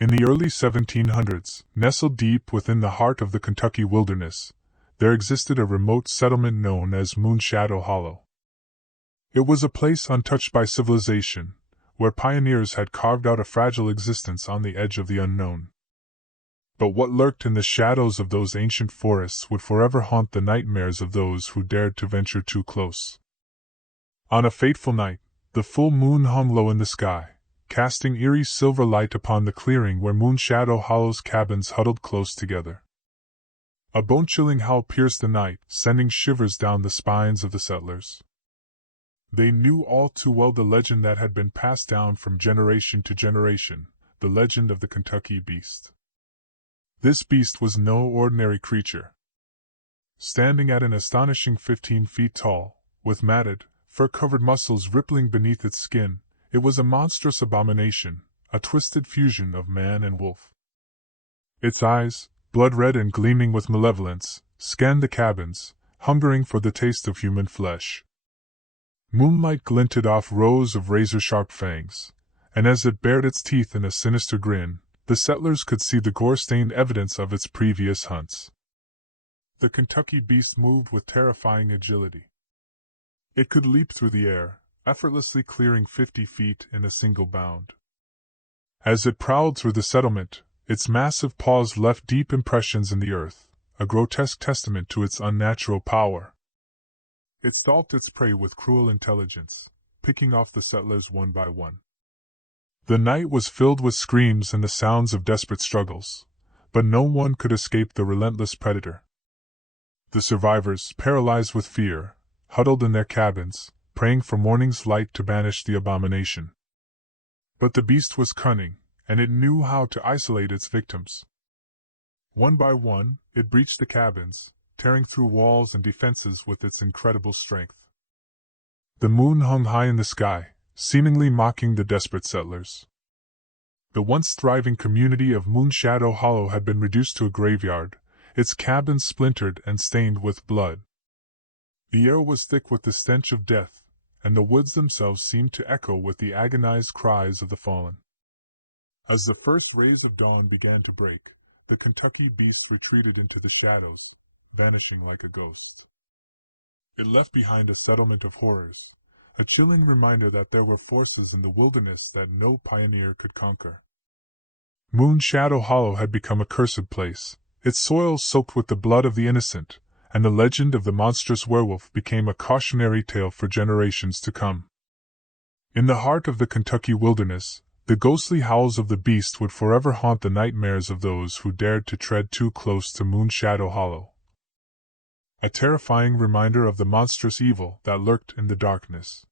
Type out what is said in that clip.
In the early 1700s, nestled deep within the heart of the Kentucky wilderness, there existed a remote settlement known as Moonshadow Hollow. It was a place untouched by civilization, where pioneers had carved out a fragile existence on the edge of the unknown. But what lurked in the shadows of those ancient forests would forever haunt the nightmares of those who dared to venture too close. On a fateful night, the full moon hung low in the sky, casting eerie silver light upon the clearing where Moonshadow Hollow's cabins huddled close together. A bone-chilling howl pierced the night, sending shivers down the spines of the settlers. They knew all too well the legend that had been passed down from generation to generation, the legend of the Kentucky Beast. This beast was no ordinary creature. Standing at an astonishing 15 feet tall, with matted, fur-covered muscles rippling beneath its skin, it was a monstrous abomination, a twisted fusion of man and wolf. Its eyes, blood-red and gleaming with malevolence, scanned the cabins, hungering for the taste of human flesh. Moonlight glinted off rows of razor-sharp fangs, and as it bared its teeth in a sinister grin, the settlers could see the gore-stained evidence of its previous hunts. The Kentucky Beast moved with terrifying agility. It could leap through the air, effortlessly clearing 50 feet in a single bound. As it prowled through the settlement, its massive paws left deep impressions in the earth, a grotesque testament to its unnatural power. It stalked its prey with cruel intelligence, picking off the settlers one by one. The night was filled with screams and the sounds of desperate struggles, but no one could escape the relentless predator. The survivors, paralyzed with fear, huddled in their cabins, praying for morning's light to banish the abomination. But the beast was cunning, and it knew how to isolate its victims. One by one, it breached the cabins, tearing through walls and defenses with its incredible strength. The moon hung high in the sky, seemingly mocking the desperate settlers. The once thriving community of Moonshadow Hollow had been reduced to a graveyard, its cabins splintered and stained with blood. The air was thick with the stench of death, and the woods themselves seemed to echo with the agonized cries of the fallen. As the first rays of dawn began to break, the Kentucky Beast retreated into the shadows, vanishing like a ghost. It left behind a settlement of horrors, a chilling reminder that there were forces in the wilderness that no pioneer could conquer. Moonshadow Hollow had become a cursed place, its soil soaked with the blood of the innocent, and the legend of the monstrous werewolf became a cautionary tale for generations to come. In the heart of the Kentucky wilderness, the ghostly howls of the beast would forever haunt the nightmares of those who dared to tread too close to Moonshadow Hollow. A terrifying reminder of the monstrous evil that lurked in the darkness.